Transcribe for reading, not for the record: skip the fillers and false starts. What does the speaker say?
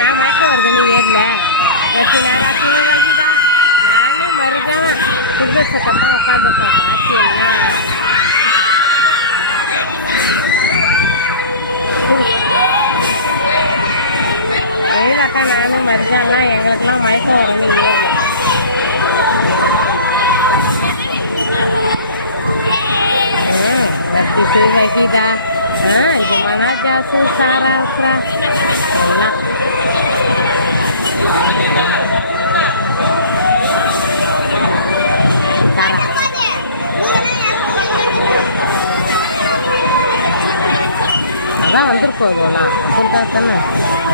நான் மயக்கம் வருது நீ ஏறல பற்றி நான் ராத்திரி வாங்கிட்டா நானும் மறுதான் புது சட்டமாக உட்காந்துருக்கோம் பாக்கி எல்லாம் வெயிலாக்கா நானும் மறுதான்னா எங்களுக்கெல்லாம் மயக்கம் வருது kita gimana aja sih cara enak cara apa bentuk kok gola aku tak tahu